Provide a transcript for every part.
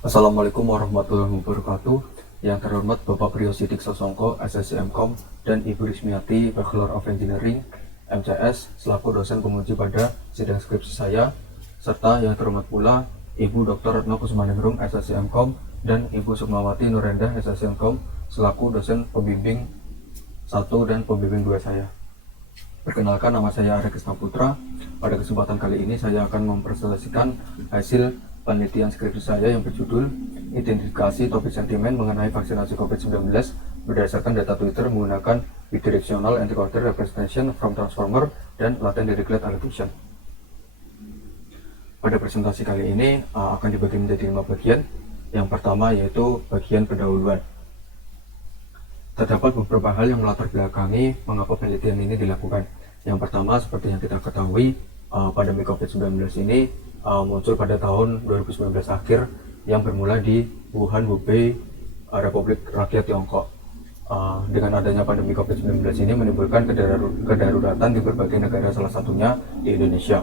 Assalamualaikum warahmatullahi wabarakatuh. Yang terhormat Bapak Priosidik Sosongko, SSC-MKOM, dan Ibu Rismiati, Bachelor of Engineering, MCS, selaku dosen penguji pada sidang skripsi saya, serta yang terhormat pula Ibu Dr. Retno Kusmaningrum, SSC-MKOM, dan Ibu Sukmawati Nurendah, SSC-MKOM, selaku dosen pembimbing 1 dan pembimbing 2 saya. Perkenalkan, nama saya Arya Krisna Putra. Pada kesempatan kali ini saya akan mempresentasikan hasil penelitian skripsi saya yang berjudul Identifikasi Topik Sentimen mengenai vaksinasi COVID-19 berdasarkan data Twitter menggunakan Bidirectional Encoder Representation from Transformer dan Latent Dirichlet Allocation. Pada presentasi kali ini akan dibagi menjadi 5 bagian. Yang pertama yaitu bagian pendahuluan. Terdapat beberapa hal yang melatar belakangi mengapa penelitian ini dilakukan. Yang pertama, seperti yang kita ketahui, pandemi COVID-19 ini muncul pada tahun 2019 akhir yang bermula di Wuhan, Hubei, Republik Rakyat Tiongkok. Dengan adanya pandemi COVID-19 ini menimbulkan kedaruratan di berbagai negara, salah satunya di Indonesia.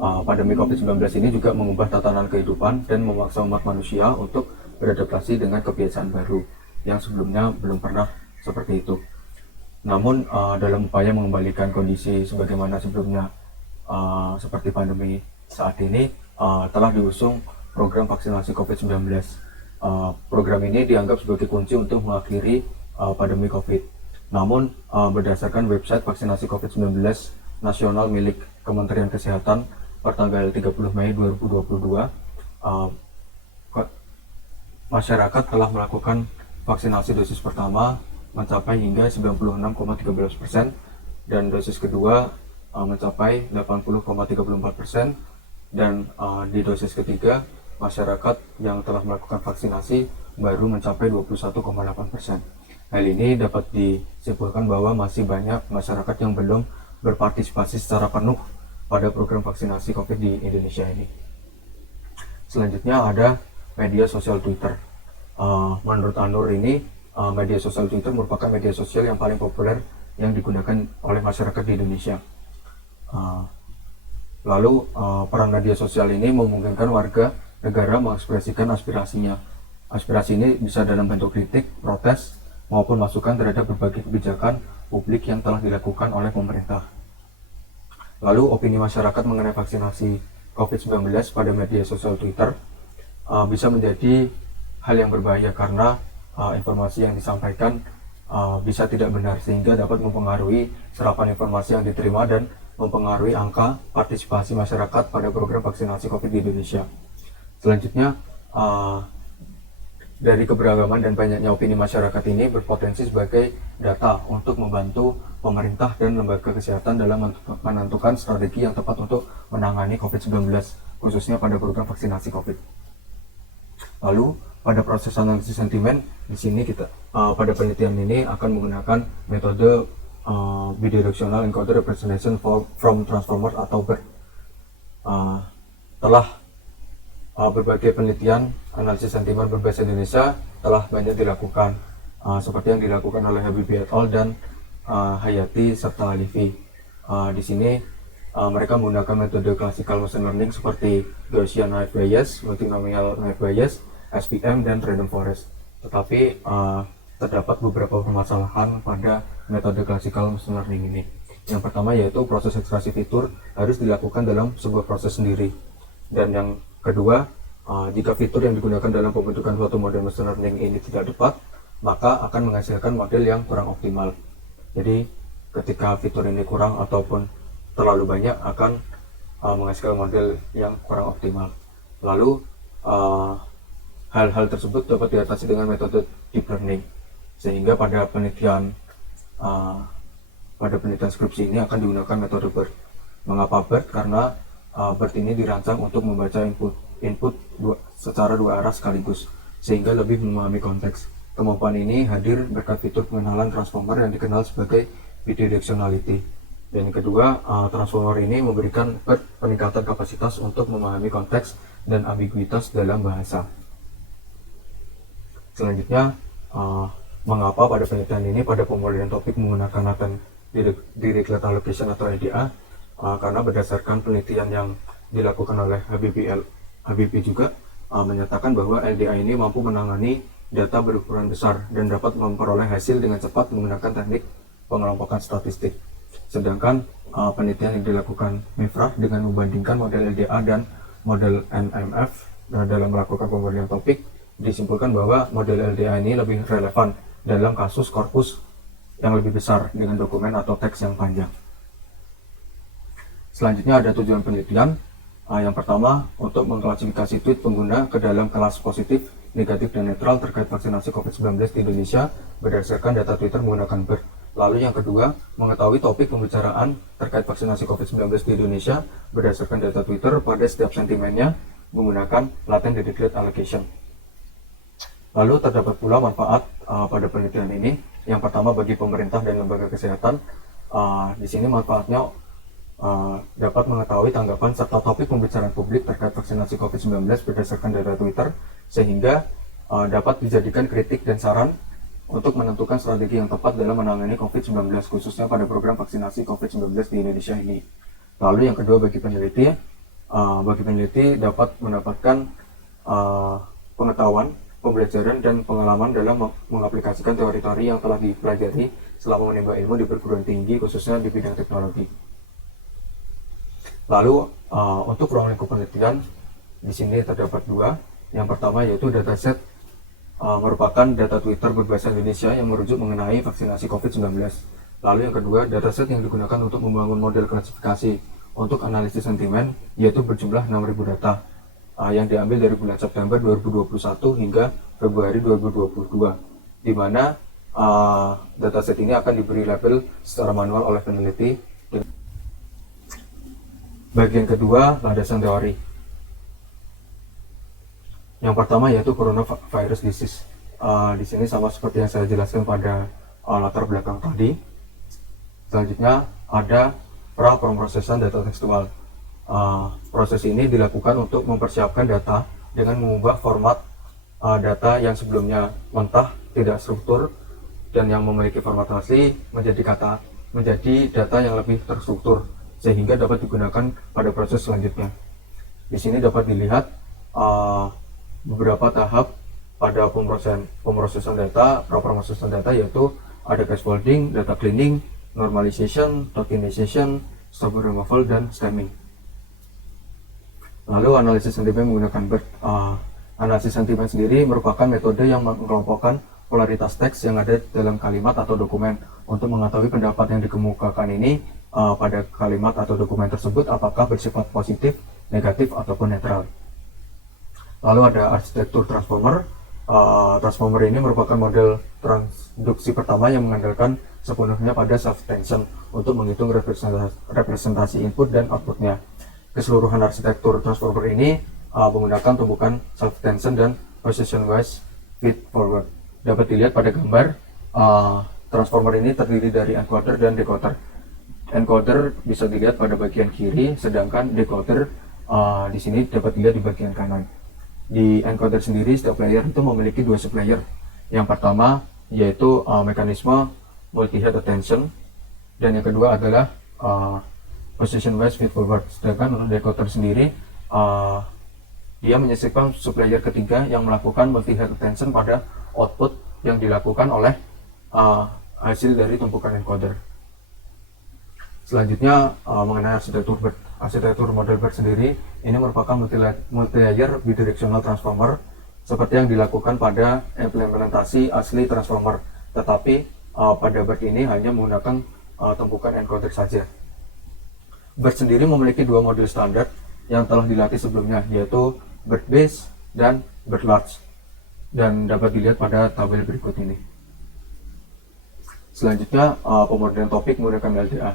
Pandemi COVID-19 ini juga mengubah tatanan kehidupan dan memaksa umat manusia untuk beradaptasi dengan kebiasaan baru yang sebelumnya belum pernah seperti itu. Namun dalam upaya mengembalikan kondisi sebagaimana sebelumnya seperti pandemi saat ini, telah diusung program vaksinasi COVID-19. Program ini dianggap sebagai kunci untuk mengakhiri pandemi COVID. Namun berdasarkan website vaksinasi COVID-19 nasional milik Kementerian Kesehatan pertanggal 30 Mei 2022, masyarakat telah melakukan vaksinasi dosis pertama mencapai hingga 96,13% dan dosis kedua mencapai 80,34%, dan di dosis ketiga masyarakat yang telah melakukan vaksinasi baru mencapai 21,8%. Hal ini dapat disimpulkan bahwa masih banyak masyarakat yang belum berpartisipasi secara penuh pada program vaksinasi COVID di Indonesia ini. Selanjutnya ada media sosial Twitter. Menurut Anur ini, media sosial Twitter merupakan media sosial yang paling populer yang digunakan oleh masyarakat di Indonesia. Lalu peran media sosial ini memungkinkan warga negara mengekspresikan aspirasinya. Aspirasi ini bisa dalam bentuk kritik, protes, maupun masukan terhadap berbagai kebijakan publik yang telah dilakukan oleh pemerintah. Lalu opini masyarakat mengenai vaksinasi COVID-19 pada media sosial Twitter bisa menjadi hal yang berbahaya karena informasi yang disampaikan bisa tidak benar, sehingga dapat mempengaruhi serapan informasi yang diterima dan mempengaruhi angka partisipasi masyarakat pada program vaksinasi COVID di Indonesia. Selanjutnya, dari keberagaman dan banyaknya opini masyarakat ini berpotensi sebagai data untuk membantu pemerintah dan lembaga kesehatan dalam menentukan strategi yang tepat untuk menangani COVID-19, khususnya pada program vaksinasi COVID. Lalu, pada proses analisis sentimen, di sini kita pada penelitian ini akan menggunakan metode Bidirectional Encoder Representation from Transformer atau BER. Berbagai penelitian analisis sentimen berbahasa Indonesia telah banyak dilakukan, seperti yang dilakukan oleh Habibie et al. Dan Hayati serta Alivi. Di sini mereka menggunakan metode classical machine learning seperti Gaussian Naive Bayes, Multinomial Naive Bayes, SVM, dan Random Forest. Tetapi terdapat beberapa permasalahan pada metode classical machine learning ini. Yang pertama yaitu proses ekstraksi fitur harus dilakukan dalam sebuah proses sendiri. Dan yang kedua, jika fitur yang digunakan dalam pembentukan suatu model machine learning ini tidak tepat, maka akan menghasilkan model yang kurang optimal. Jadi ketika fitur ini kurang ataupun terlalu banyak akan menghasilkan model yang kurang optimal. Lalu hal-hal tersebut dapat diatasi dengan metode deep learning, sehingga pada penelitian skripsi ini akan digunakan metode BERT. Mengapa BERT? Karena BERT ini dirancang untuk membaca input secara dua arah sekaligus, sehingga lebih memahami konteks. Kemampuan ini hadir berkat fitur pengenalan transformer yang dikenal sebagai bidirectionality. Dan yang kedua, transformer ini memberikan BERT peningkatan kapasitas untuk memahami konteks dan ambiguitas dalam bahasa. Selanjutnya, mengapa pada penelitian ini pada pemodelan topik menggunakan latent dirichlet allocation atau LDA? Karena berdasarkan penelitian yang dilakukan oleh Habibie juga, menyatakan bahwa LDA ini mampu menangani data berukuran besar dan dapat memperoleh hasil dengan cepat menggunakan teknik pengelompokan statistik. Sedangkan penelitian yang dilakukan Mifrah dengan membandingkan model LDA dan model NMF dalam melakukan pembandingan topik, disimpulkan bahwa model LDA ini lebih relevan dalam kasus korpus yang lebih besar dengan dokumen atau teks yang panjang. Selanjutnya ada tujuan penelitian. Yang pertama, untuk mengklasifikasi tweet pengguna ke dalam kelas positif, negatif, dan netral terkait vaksinasi COVID-19 di Indonesia berdasarkan data Twitter menggunakan BERT. Lalu yang kedua, mengetahui topik pembicaraan terkait vaksinasi COVID-19 di Indonesia berdasarkan data Twitter pada setiap sentimennya menggunakan latent declared allocation. Lalu terdapat pula manfaat pada penelitian ini. Yang pertama, bagi pemerintah dan lembaga kesehatan, di sini manfaatnya dapat mengetahui tanggapan serta topik pembicaraan publik terkait vaksinasi COVID-19 berdasarkan data Twitter, sehingga dapat dijadikan kritik dan saran untuk menentukan strategi yang tepat dalam menangani COVID-19, khususnya pada program vaksinasi COVID-19 di Indonesia ini. Lalu yang kedua, bagi peneliti dapat mendapatkan pengetahuan, pembelajaran, dan pengalaman dalam mengaplikasikan teori-teori yang telah dipelajari selama menimba ilmu di perguruan tinggi, khususnya di bidang teknologi. Lalu untuk ruang lingkup penelitian di sini terdapat dua. Yang pertama yaitu dataset merupakan data Twitter berbahasa Indonesia yang merujuk mengenai vaksinasi COVID-19. Lalu yang kedua, dataset yang digunakan untuk membangun model klasifikasi untuk analisis sentimen yaitu berjumlah 6.000 data yang diambil dari bulan September 2021 hingga Februari 2022, di mana dataset ini akan diberi label secara manual oleh peneliti. Bagian kedua, landasan teori. Yang pertama yaitu coronavirus disease. Di sini sama seperti yang saya jelaskan pada latar belakang tadi. Selanjutnya ada pra-pemrosesan data tekstual. Proses ini dilakukan untuk mempersiapkan data dengan mengubah format data yang sebelumnya mentah, tidak struktur, dan yang memiliki format asli menjadi data yang lebih terstruktur, sehingga dapat digunakan pada proses selanjutnya. Di sini dapat dilihat beberapa tahap pada pemrosesan data, pra-pemrosesan data, yaitu ada scaffolding, data cleaning, normalization, tokenization, stop removal, dan stemming. Lalu analisis sentimen menggunakan BERT. Analisis sentimen sendiri merupakan metode yang mengelompokkan polaritas teks yang ada dalam kalimat atau dokumen untuk mengetahui pendapat yang dikemukakan ini pada kalimat atau dokumen tersebut apakah bersifat positif, negatif, ataupun netral. Lalu ada arsitektur transformer. Transformer ini merupakan model transduksi pertama yang mengandalkan sepenuhnya pada self-tension untuk menghitung representasi input dan outputnya. Keseluruhan arsitektur transformer ini menggunakan tumpukan self-tension dan position-wise feed-forward. Dapat dilihat pada gambar, transformer ini terdiri dari encoder dan decoder. Encoder bisa dilihat pada bagian kiri, sedangkan decoder di sini dapat dilihat di bagian kanan. Di encoder sendiri, setiap layer itu memiliki dua sublayer. Yang pertama yaitu mekanisme multi-head attention, dan yang kedua adalah position wise feed forward. Sedangkan untuk decoder sendiri, dia menyisipkan sublayer ketiga yang melakukan multi-head attention pada output yang dilakukan oleh hasil dari tumpukan encoder. Selanjutnya mengenai arsitektur model BERT sendiri, ini merupakan multi-layer bidirectional transformer seperti yang dilakukan pada implementasi asli transformer, tetapi pada BERT ini hanya menggunakan tumpukan encoder saja. BERT sendiri memiliki dua model standar yang telah dilatih sebelumnya, yaitu BERT base dan BERT large, dan dapat dilihat pada tabel berikut ini. Selanjutnya pemodelan topik menggunakan LDA.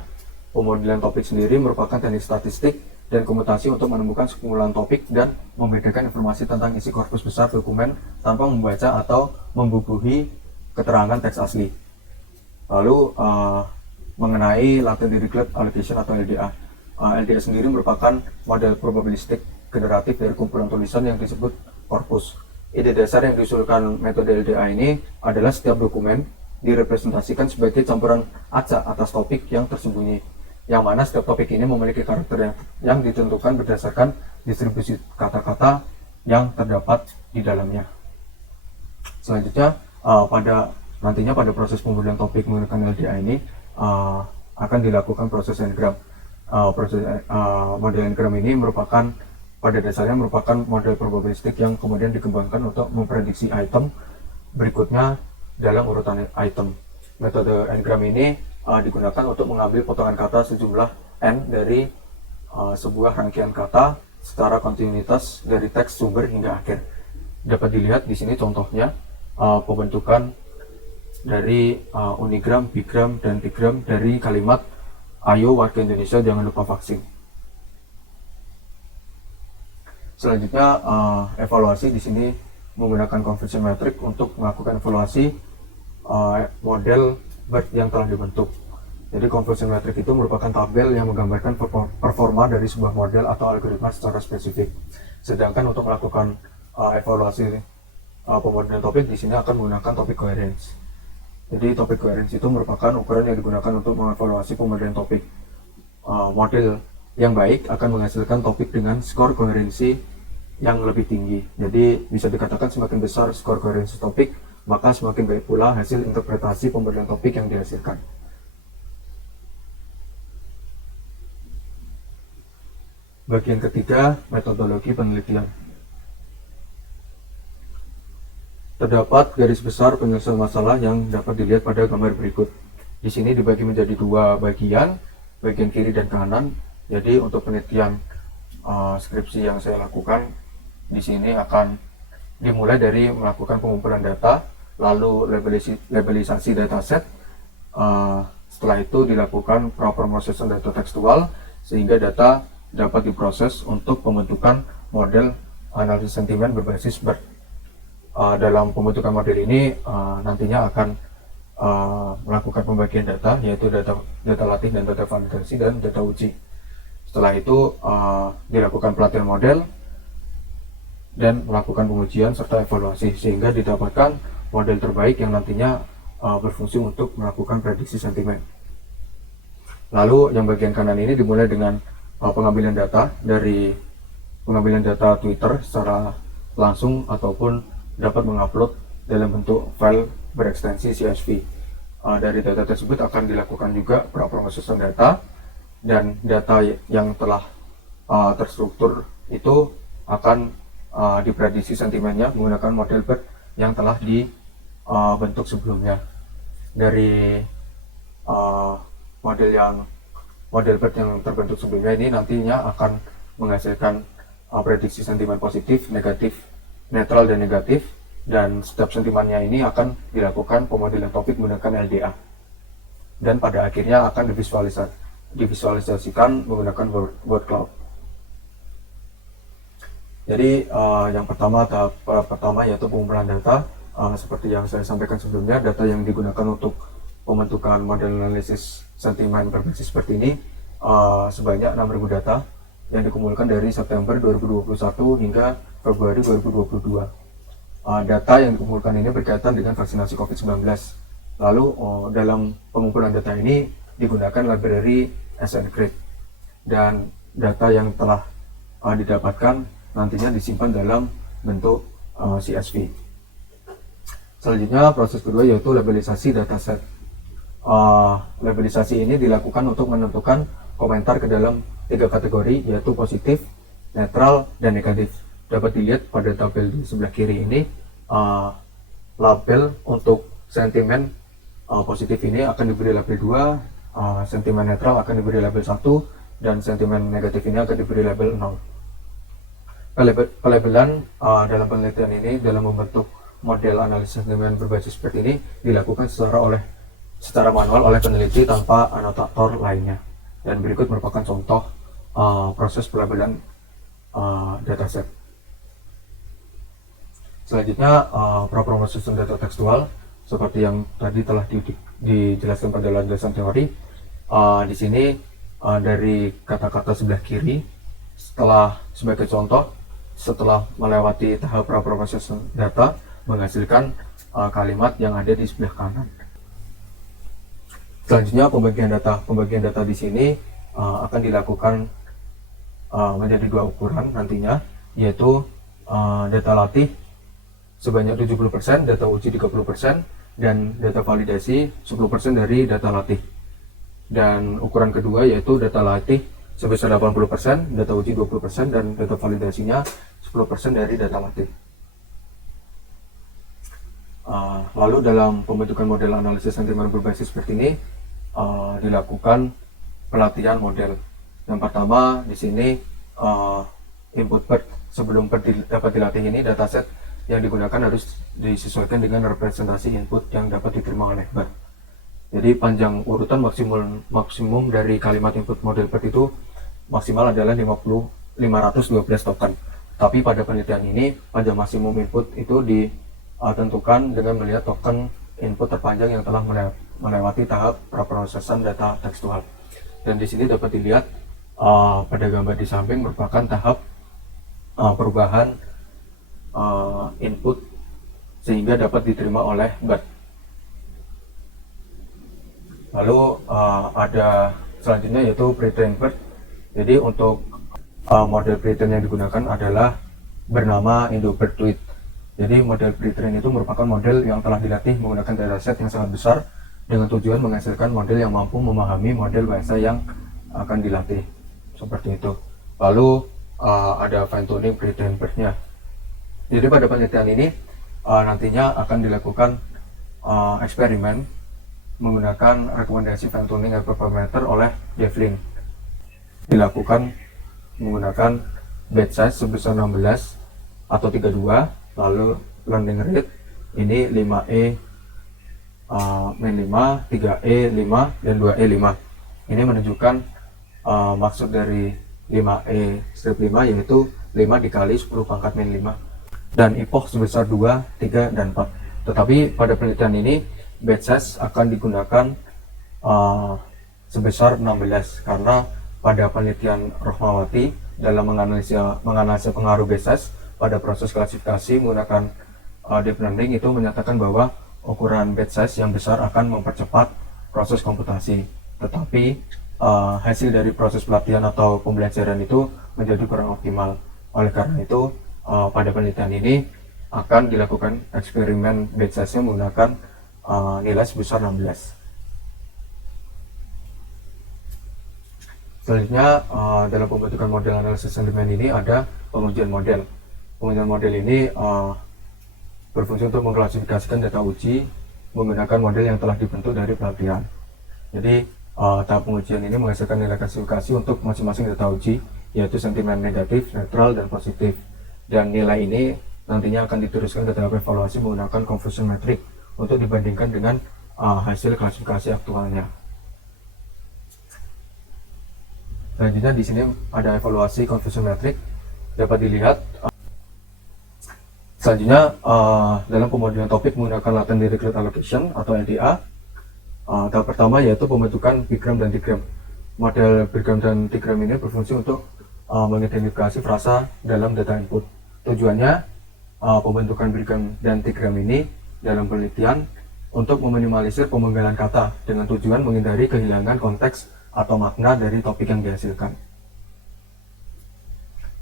Pemodelan topik sendiri merupakan teknik statistik dan komutasi untuk menemukan sekumpulan topik dan membedakan informasi tentang isi korpus besar dokumen tanpa membaca atau membubuhi keterangan teks asli. Lalu mengenai latent declared allocation atau LDA. LDA sendiri merupakan model probabilistik generatif dari kumpulan tulisan yang disebut korpus. Ide dasar yang diusulkan metode LDA ini adalah setiap dokumen direpresentasikan sebagai campuran acak atas topik yang tersembunyi, yang mana setiap topik ini memiliki karakter yang ditentukan berdasarkan distribusi kata-kata yang terdapat di dalamnya. Selanjutnya nantinya pada proses pembuatan topik menggunakan LDA ini akan dilakukan proses N-gram. Model N-gram ini pada dasarnya merupakan model probabilistik yang kemudian dikembangkan untuk memprediksi item berikutnya dalam urutan item. Metode N-gram ini digunakan untuk mengambil potongan kata sejumlah N dari sebuah rangkaian kata secara kontinuitas dari teks sumber hingga akhir. Dapat dilihat di sini contohnya pembentukan dari unigram, bigram, dan trigram dari kalimat "Ayo warga Indonesia jangan lupa vaksin". Selanjutnya evaluasi di sini menggunakan conversion metric untuk melakukan evaluasi model BERT yang telah dibentuk. Jadi conversion metric itu merupakan tabel yang menggambarkan performa dari sebuah model atau algoritma secara spesifik. Sedangkan untuk melakukan evaluasi pemodelan topik di sini akan menggunakan topik coherence. Jadi topik coherence itu merupakan ukuran yang digunakan untuk mengevaluasi pemodelan topik. Model yang baik akan menghasilkan topik dengan skor koherensi yang lebih tinggi. Jadi bisa dikatakan semakin besar skor koherensi topik, maka semakin baik pula hasil interpretasi pemodelan topik yang dihasilkan. Bagian ketiga, metodologi penelitian. Terdapat garis besar penyelesaian masalah yang dapat dilihat pada gambar berikut. Di sini dibagi menjadi dua bagian kiri dan kanan. Jadi untuk penelitian skripsi yang saya lakukan di sini akan dimulai dari melakukan pengumpulan data, lalu labelisasi dataset. Setelah itu dilakukan processing data tekstual sehingga data dapat diproses untuk pembentukan model analisis sentimen berbasis BERT. Dalam pembentukan model ini nantinya akan melakukan pembagian data, yaitu data latih dan data validasi dan data uji. Setelah itu dilakukan pelatihan model dan melakukan pengujian serta evaluasi sehingga didapatkan model terbaik yang nantinya berfungsi untuk melakukan prediksi sentimen. Lalu yang bagian kanan ini dimulai dengan pengambilan data Twitter secara langsung ataupun dapat mengupload dalam bentuk file berekstensi CSV. Dari data tersebut akan dilakukan juga proses data, dan data yang telah terstruktur itu akan diprediksi sentimennya menggunakan model BERT yang telah dibentuk sebelumnya. Dari model BERT yang terbentuk sebelumnya ini nantinya akan menghasilkan prediksi sentimen positif, negatif, netral, dan negatif, dan setiap sentimennya ini akan dilakukan pemodelan topik menggunakan LDA, dan pada akhirnya akan divisualisasikan menggunakan word cloud. Jadi tahap pertama yaitu pengumpulan data. Seperti yang saya sampaikan sebelumnya, data yang digunakan untuk pembentukan model analisis sentimen berbasis seperti ini sebanyak 6.000 data yang dikumpulkan dari September 2021 hingga Februari 2022. Data yang dikumpulkan ini berkaitan dengan vaksinasi COVID-19. Lalu dalam pengumpulan data ini digunakan library SNCrypt, dan data yang telah didapatkan nantinya disimpan dalam bentuk CSV. Selanjutnya proses kedua yaitu labelisasi dataset. Labelisasi ini dilakukan untuk menentukan komentar ke dalam 3 kategori, yaitu positif, netral, dan negatif. Dapat dilihat pada tabel di sebelah kiri ini, label untuk sentimen positif ini akan diberi label 2, sentimen netral akan diberi label 1, dan sentimen negatif ini akan diberi label 0. Pelabelan dalam penelitian ini dalam membentuk model analisis sentimen berbasis seperti ini dilakukan secara manual oleh peneliti tanpa anotator lainnya. Dan berikut merupakan contoh proses pelabelan dataset. Selanjutnya processing data tekstual seperti yang tadi telah dijelaskan pada landasan teori. Di sini dari kata-kata sebelah kiri, sebagai contoh, setelah melewati tahap processing data menghasilkan kalimat yang ada di sebelah kanan. Selanjutnya pembagian data di sini akan dilakukan menjadi 2 ukuran nantinya, yaitu data latih sebanyak 70%, data uji 30%, dan data validasi 10% dari data latih. Dan ukuran kedua yaitu data latih sebesar 80%, data uji 20%, dan data validasinya 10% dari data latih. Lalu dalam pembentukan model analisis sentimen berbasis seperti ini dilakukan pelatihan model. Yang pertama di sini input BERT. Sebelum BERT dapat dilatih ini, dataset yang digunakan harus disesuaikan dengan representasi input yang dapat diterima oleh BERT. Jadi panjang urutan maksimum dari kalimat input model BERT itu maksimal adalah 512 token. Tapi pada penelitian ini panjang maksimum input itu ditentukan dengan melihat token input terpanjang yang telah melewati tahap preprosesan data tekstual. Dan di sini dapat dilihat pada gambar di samping merupakan tahap perubahan input sehingga dapat diterima oleh BERT. Lalu ada selanjutnya yaitu pre-train BERT. Jadi untuk model pre-train yang digunakan adalah bernama IndoBERT Tweet. Jadi model pre-train itu merupakan model yang telah dilatih menggunakan dataset yang sangat besar dengan tujuan menghasilkan model yang mampu memahami model bahasa yang akan dilatih. Seperti itu. Lalu ada fine tuning pre-train BERT-nya. Jadi pada penelitian ini nantinya akan dilakukan eksperimen menggunakan rekomendasi fine tuning hyperparameter oleh Devlin. Dilakukan menggunakan batch size sebesar 16 atau 32, lalu learning rate ini 5E min 5, 3E 5, dan 2E 5. Ini menunjukkan maksud dari 5E strip 5 yaitu 5 dikali 10 pangkat min 5 dan epoch sebesar 2, 3, dan 4. Tetapi pada penelitian ini batch size akan digunakan sebesar 16 karena pada penelitian Rohmawati dalam menganalisa pengaruh batch size pada proses klasifikasi menggunakan deep learning itu menyatakan bahwa ukuran batch size yang besar akan mempercepat proses komputasi. Tetapi hasil dari proses pelatihan atau pembelajaran itu menjadi kurang optimal. Oleh karena itu pada penelitian ini akan dilakukan eksperimen batch size-nya menggunakan nilai sebesar 16. Selanjutnya dalam pembentukan model analisis sentimen ini ada pengujian model. Pengujian model ini berfungsi untuk mengklasifikasikan data uji menggunakan model yang telah dibentuk dari pelatihan. Jadi tahap pengujian ini menghasilkan nilai klasifikasi untuk masing-masing data uji, yaitu sentimen negatif, netral, dan positif. Dan nilai ini nantinya akan diteruskan ke tahap evaluasi menggunakan conversion metric untuk dibandingkan dengan hasil klasifikasi aktualnya. Selanjutnya di sini ada evaluasi conversion metric dapat dilihat. Selanjutnya dalam pemodelan topik menggunakan latent direct allocation atau LDA. Tahap pertama yaitu pembentukan bigram dan digram. Model bigram dan digram ini berfungsi untuk mengidentifikasi frasa dalam data input. Tujuannya pembentukan bigram dan digram ini dalam penelitian untuk meminimalisir pemenggalan kata dengan tujuan menghindari kehilangan konteks atau makna dari topik yang dihasilkan.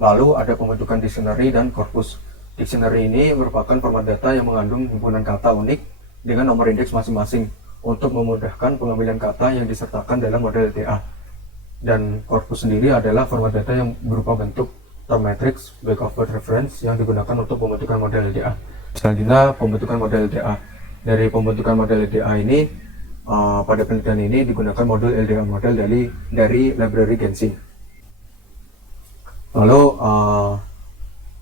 Lalu ada pembentukan dictionary dan korpus. Dictionary ini merupakan format data yang mengandung himpunan kata unik dengan nomor indeks masing-masing untuk memudahkan pengambilan kata yang disertakan dalam model LDA. Dan korpus sendiri adalah format data yang berupa bentuk term matrix back of word reference yang digunakan untuk pembentukan model LDA. Selanjutnya pembentukan model LDA. Dari pembentukan model LDA ini pada penelitian ini digunakan modul LDA model dari library Genshin. Lalu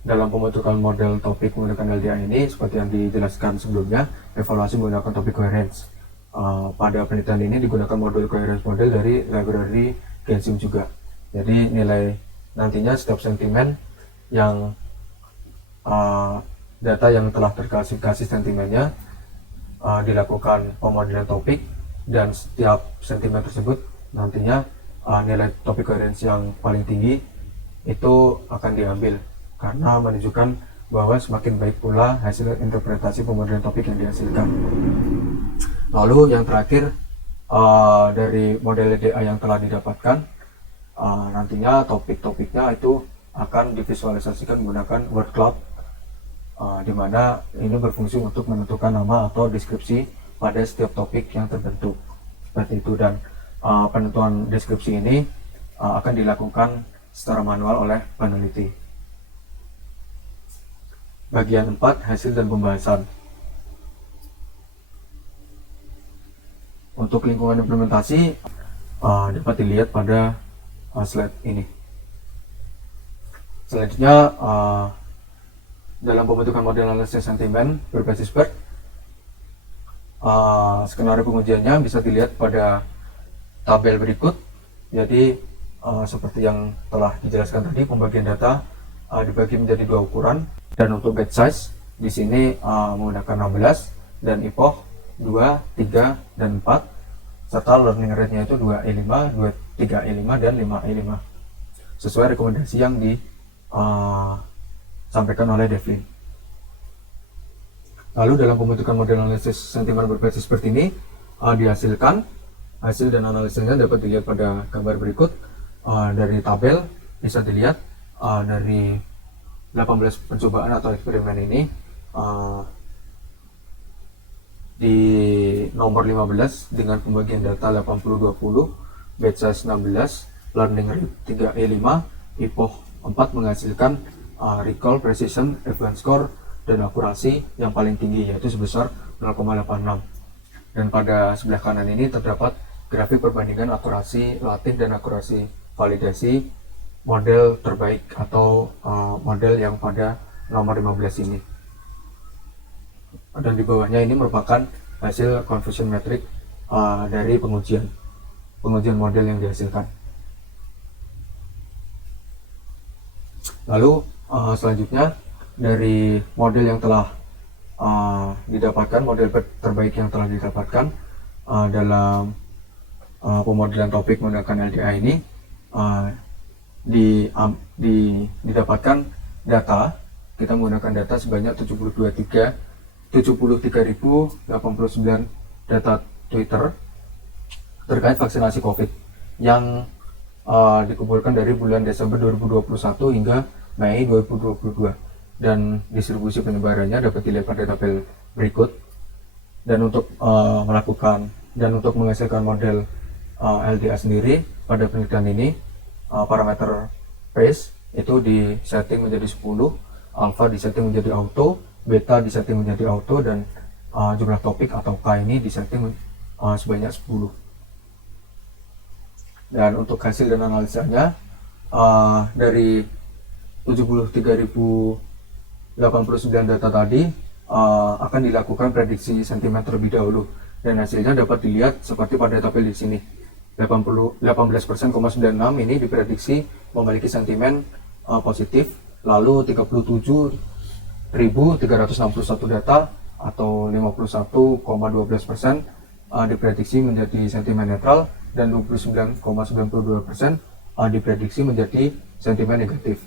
dalam pembentukan model topik menggunakan LDA ini seperti yang dijelaskan sebelumnya, evaluasi menggunakan topik coherence. Pada penelitian ini digunakan modul coherence model dari library Genshin juga. Jadi nilai nantinya setiap sentimen yang data yang telah terklasifikasi sentimennya dilakukan pemodelan topik, dan setiap sentimen tersebut nantinya nilai topik coherence yang paling tinggi itu akan diambil karena menunjukkan bahwa semakin baik pula hasil interpretasi pemodelan topik yang dihasilkan. Lalu yang terakhir dari model LDA yang telah didapatkan, nantinya topik-topiknya itu akan divisualisasikan menggunakan word cloud di mana ini berfungsi untuk menentukan nama atau deskripsi pada setiap topik yang terbentuk seperti itu. Dan penentuan deskripsi ini akan dilakukan secara manual oleh peneliti. Bagian 4, hasil dan pembahasan. Untuk lingkungan implementasi dapat dilihat pada slide ini. Selanjutnya, dalam pembentukan model analisis sentimen berbasis BERT, skenario pengujiannya bisa dilihat pada tabel berikut. Jadi seperti yang telah dijelaskan tadi, pembagian data dibagi menjadi 2 ukuran, dan untuk batch size di sini menggunakan 16 dan epoch 2, 3, dan 4, serta learning rate-nya itu 2E5, 3E5, dan 5E5 sesuai rekomendasi yang disampaikan oleh Devlin. Lalu dalam pembentukan model analisis sentimen berbasis seperti ini dihasilkan hasil dan analisisnya dapat dilihat pada gambar berikut. Dari tabel bisa dilihat dari 18 pencobaan atau eksperimen ini di nomor 15 dengan pembagian data 80-20, batch size 16, learning rate 3E5, epoch 4 menghasilkan recall, precision, advanced score, dan akurasi yang paling tinggi yaitu sebesar 0,86. Dan pada sebelah kanan ini terdapat grafik perbandingan akurasi latih dan akurasi validasi model terbaik atau model yang pada nomor 15 ini. Dan di bawahnya ini merupakan hasil confusion metric dari pengujian model yang dihasilkan. Lalu selanjutnya dari model yang telah didapatkan, model terbaik yang telah didapatkan dalam pemodelan topik menggunakan LDA ini didapatkan data. Kita menggunakan data sebanyak 73.089 data Twitter terkait vaksinasi COVID yang dikumpulkan dari bulan Desember 2021 hingga Mei 2022, dan distribusi penyebarannya dapat dilihat pada tabel berikut. Dan untuk menghasilkan model LDA sendiri pada penelitian ini, parameter phase itu disetting menjadi 10, alpha disetting menjadi auto, beta disetting menjadi auto, dan jumlah topik atau K ini disetting sebanyak 10. Dan untuk hasil dan analisanya dari 73.089 data tadi akan dilakukan prediksi sentimen terlebih dahulu, dan hasilnya dapat dilihat seperti pada tabel di sini. 18%,96 ini diprediksi memiliki sentimen positif, lalu 37.361 data atau 51,12% diprediksi menjadi sentimen netral, dan 29,92% diprediksi menjadi sentimen negatif.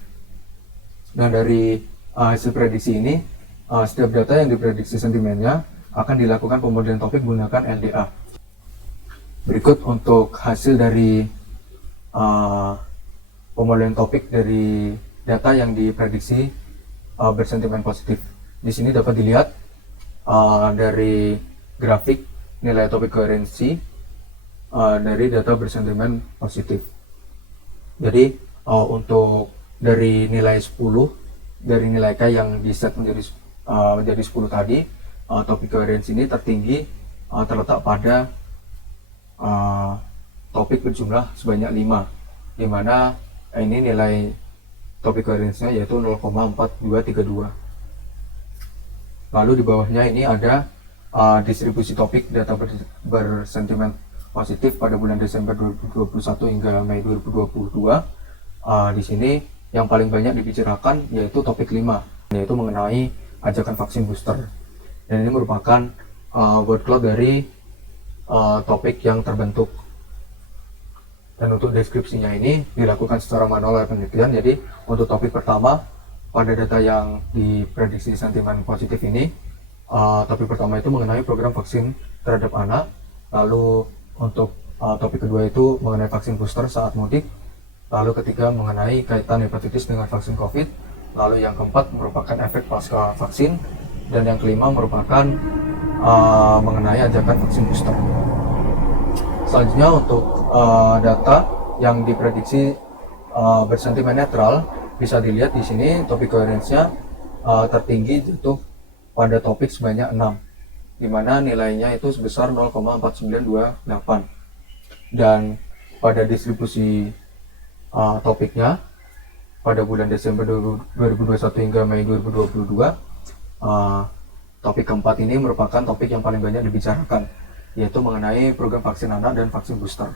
Nah, dari hasil prediksi ini, setiap data yang diprediksi sentimennya akan dilakukan pemodelan topik menggunakan LDA. Berikut untuk hasil dari pemodelan topik dari data yang diprediksi bersentimen positif. Di sini dapat dilihat dari grafik nilai topik koherensi dari data bersentimen positif. Jadi untuk dari nilai 10, dari nilai K yang diset menjadi 10 tadi, topik koherensi ini tertinggi terletak pada topik berjumlah sebanyak 5, di mana ini nilai topik koherensinya yaitu 0,4232. Lalu di bawahnya ini ada distribusi topik data bersentimen positif pada bulan Desember 2021 hingga Mei 2022. Di sini yang paling banyak dibicarakan yaitu topik 5, yaitu mengenai ajakan vaksin booster. Dan ini merupakan word cloud dari topik yang terbentuk. Dan untuk deskripsinya ini dilakukan secara manual oleh penelitian. Jadi untuk topik pertama pada data yang diprediksi sentimen positif ini, topik pertama itu mengenai program vaksin terhadap anak. Lalu untuk topik kedua itu mengenai vaksin booster saat mudik. Lalu ketiga mengenai kaitan hepatitis dengan vaksin COVID. lalu yang keempat merupakan efek pasca vaksin, dan yang kelima merupakan mengenai ajakan vaksin booster. Selanjutnya untuk data yang diprediksi bersentimen netral, bisa dilihat di sini topik coherence-nya tertinggi jatuh pada topik sebanyak 6, di mana nilainya itu sebesar 0,4928. Dan pada distribusi topiknya pada bulan Desember 2021 hingga Mei 2022, topik keempat ini merupakan topik yang paling banyak dibicarakan, yaitu mengenai program vaksin anak dan vaksin booster.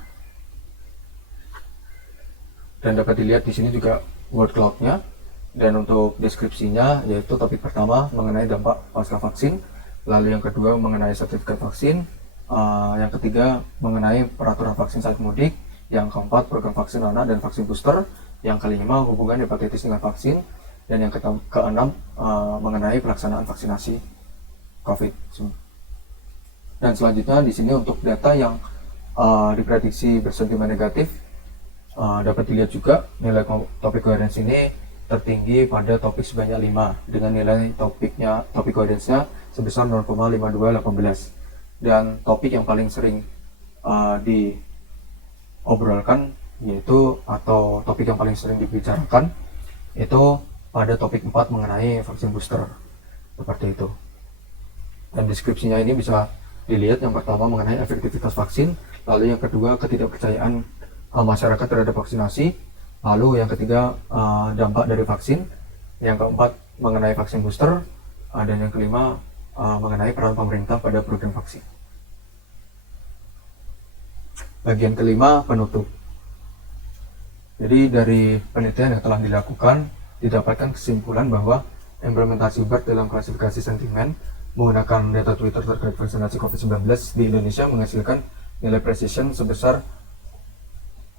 Dan dapat dilihat di sini juga word cloud-nya, dan untuk deskripsinya yaitu topik pertama mengenai dampak pasca vaksin, lalu yang kedua mengenai sertifikat vaksin, yang ketiga mengenai peraturan vaksin saat mudik, yang keempat program vaksin anak dan vaksin booster, yang kelima hubungan hepatitis dengan vaksin, dan yang keenam mengenai pelaksanaan vaksinasi COVID. Dan selanjutnya di sini untuk data yang diprediksi bersentimen negatif, dapat dilihat juga nilai topik coherence ini tertinggi pada topik sebanyak 5 dengan nilai topik coherence-nya sebesar 0,5218. Dan topik yang paling sering diobrolkan yaitu atau topik yang paling sering dibicarakan itu pada topik 4 mengenai vaksin booster, seperti itu. Dan deskripsinya ini bisa dilihat, yang pertama mengenai efektivitas vaksin, lalu yang kedua ketidakpercayaan masyarakat terhadap vaksinasi, lalu yang ketiga dampak dari vaksin, yang keempat mengenai vaksin booster, dan yang kelima mengenai peran pemerintah pada program vaksin. Bagian kelima, penutup. Jadi dari penelitian yang telah dilakukan, didapatkan kesimpulan bahwa implementasi BERT dalam klasifikasi sentimen menggunakan data Twitter terkait vaksinasi COVID-19 di Indonesia menghasilkan nilai precision sebesar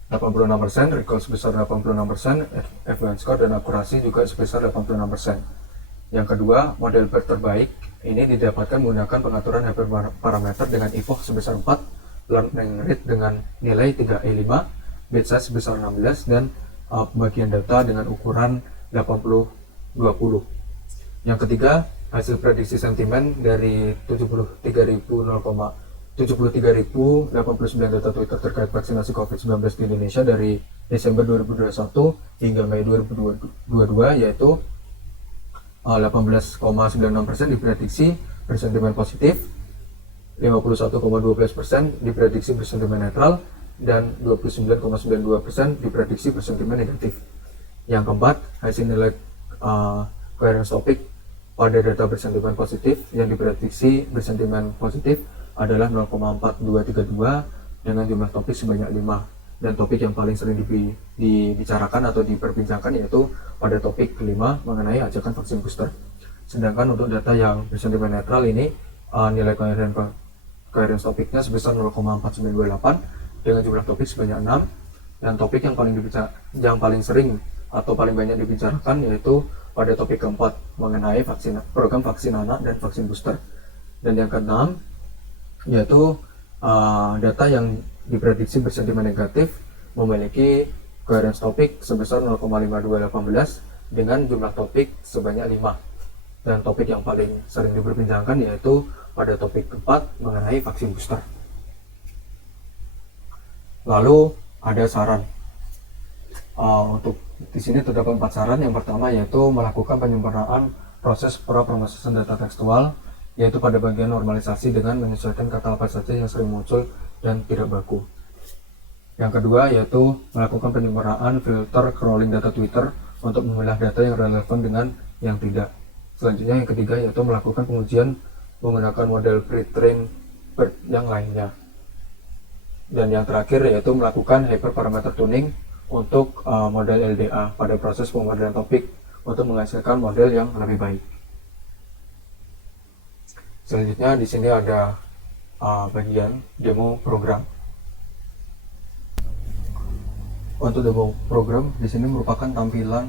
86%, recall sebesar 86%, F1 score dan akurasi juga sebesar 86%. Yang kedua, model BERT terbaik ini didapatkan menggunakan pengaturan hyperparameter dengan epoch sebesar 4, learning rate dengan nilai 3E5, bit size sebesar 16, dan pembagian data dengan ukuran 80-20. Yang ketiga, hasil prediksi sentimen dari 73.089 data Twitter terkait vaksinasi COVID-19 di Indonesia dari Desember 2021 hingga Mei 2022, yaitu 18,96% diprediksi bersentimen positif, 51,12% diprediksi bersentimen netral, dan 29,92% diprediksi bersentimen negatif. Yang keempat, hasil nilai coherence topik pada data bersentimen positif yang diprediksi bersentimen positif adalah 0,4232 dengan jumlah topik sebanyak 5, dan topik yang paling sering dibicarakan atau diperbincangkan yaitu pada topik kelima mengenai ajakan vaksin booster. Sedangkan untuk data yang bersentimen netral ini nilai coherence topiknya sebesar 0,4928 dengan jumlah topik sebanyak 6, dan topik yang paling sering atau paling banyak dibicarakan yaitu pada topik keempat mengenai program vaksin anak dan vaksin booster. Dan yang keenam yaitu data yang diprediksi bersentimen negatif memiliki coherence topik sebesar 0,5218 dengan jumlah topik sebanyak 5, dan topik yang paling sering diperbincangkan yaitu pada topik keempat mengenai vaksin booster. Lalu ada saran. Untuk di sini terdapat 4 saran. Yang pertama yaitu melakukan penyempurnaan proses prapromosisan data tekstual, yaitu pada bagian normalisasi dengan menyesuaikan kata apa saja yang sering muncul dan tidak baku. Yang kedua yaitu melakukan penyempurnaan filter crawling data Twitter untuk memilah data yang relevan dengan yang tidak. Selanjutnya yang ketiga yaitu melakukan pengujian menggunakan model pre-train BERT yang lainnya. Dan yang terakhir yaitu melakukan hyperparameter tuning untuk model LDA pada proses pemodelan topik untuk menghasilkan model yang lebih baik. Selanjutnya di sini ada bagian demo program. Untuk demo program di sini merupakan tampilan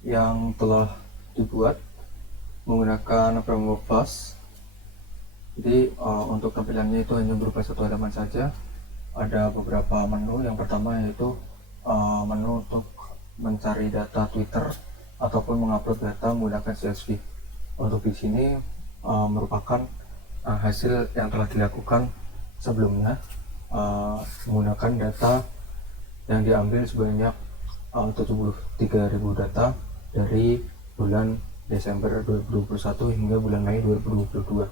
yang telah dibuat menggunakan framework Flash. Jadi untuk tampilannya itu hanya berupa satu halaman saja. Ada beberapa menu. Yang pertama yaitu menu untuk mencari data Twitter ataupun mengupload data menggunakan CSV. Untuk di sini merupakan hasil yang telah dilakukan sebelumnya, menggunakan data yang diambil sebanyak 73.000 data dari bulan Desember 2021 hingga bulan Mei 2022.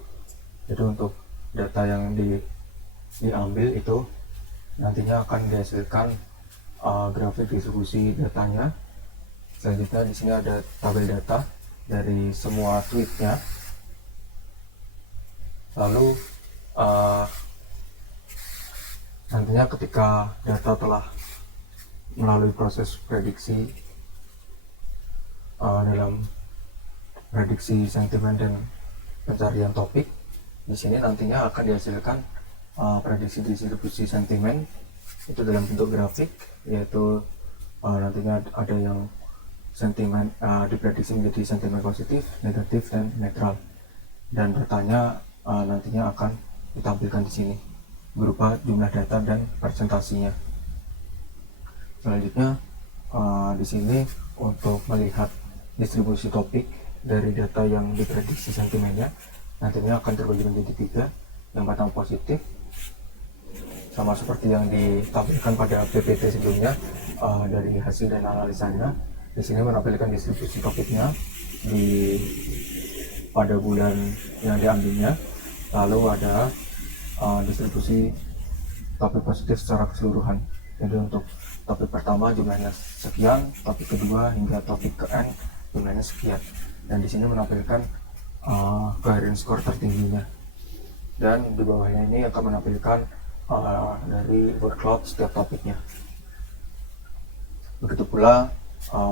Jadi untuk data yang diambil itu nantinya akan dihasilkan grafik distribusi datanya. Selanjutnya di sini ada tabel data dari semua tweetnya. Lalu nantinya ketika data telah melalui proses prediksi dalam prediksi sentimen dan pencarian topik, di sini nantinya akan dihasilkan prediksi distribusi sentimen itu dalam bentuk grafik, yaitu nantinya ada yang sentimen diprediksi menjadi sentimen positif, negatif, dan netral, dan datanya nantinya akan ditampilkan di sini berupa jumlah data dan persentasinya. Selanjutnya di sini untuk melihat distribusi topik dari data yang diprediksi sentimennya nantinya akan terbagi menjadi 3. Yang pertama positif, sama seperti yang ditampilkan pada PPT sebelumnya. Dari hasil dan analisanya di sini menampilkan distribusi topiknya pada bulan yang diambilnya, lalu ada distribusi topik positif secara keseluruhan. Jadi untuk topik pertama jumlahnya sekian, topik kedua hingga topik ke-N jumlahnya sekian, dan di sini menampilkan variance score tertingginya, dan di bawahnya ini akan menampilkan dari workload setiap topiknya. Begitu pula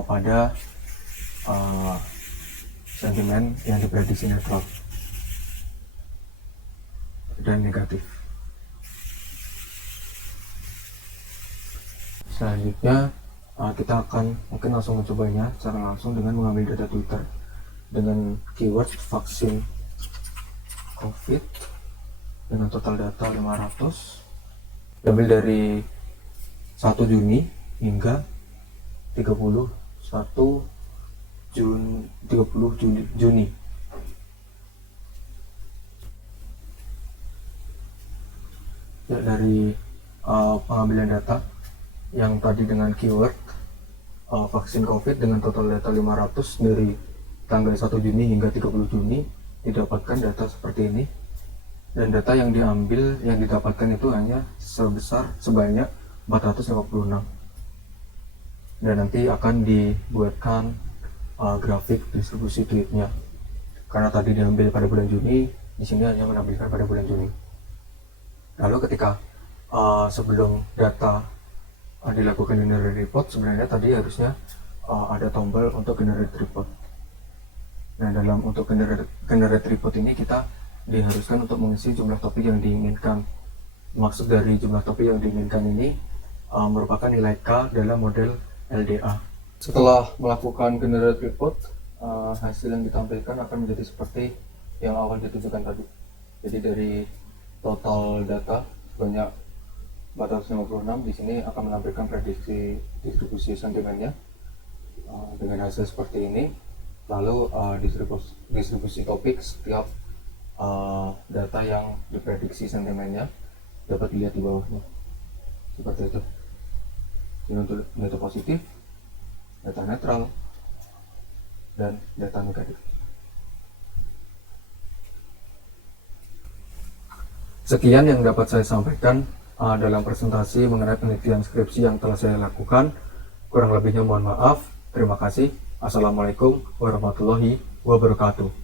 pada sentimen yang diprediksi netral dan negatif. Selanjutnya kita akan mungkin langsung mencobanya secara langsung dengan mengambil data Twitter dengan keyword vaksin COVID dengan total data 500, diambil dari 1 Juni hingga 30 Juni. Ya, dari pengambilan data yang tadi dengan keyword vaksin COVID dengan total data 500 dari tanggal 1 Juni hingga 30 Juni didapatkan data seperti ini, dan data yang didapatkan itu hanya sebanyak 456, dan nanti akan dibuatkan grafik distribusi tweetnya. Karena tadi diambil pada bulan Juni, di sini hanya menampilkan pada bulan Juni. Lalu ketika sebelum data dilakukan generate report, sebenarnya tadi harusnya ada tombol untuk generate report. Nah, dalam untuk generate report ini kita diharuskan untuk mengisi jumlah topik yang diinginkan. Maksud dari jumlah topik yang diinginkan ini merupakan nilai K dalam model LDA. Setelah melakukan generate report, hasil yang ditampilkan akan menjadi seperti yang awal ditunjukkan tadi. Jadi dari total data banyak 456, di sini akan menampilkan prediksi distribusi sentimennya dengan hasil seperti ini. Lalu distribusi topik setiap data yang diprediksi sentimennya dapat dilihat di bawahnya seperti itu. Jadi untuk data positif, data netral, dan data negatif. Sekian yang dapat saya sampaikan dalam presentasi mengenai penelitian skripsi yang telah saya lakukan. Kurang lebihnya mohon maaf. Terima kasih. Assalamualaikum warahmatullahi wabarakatuh.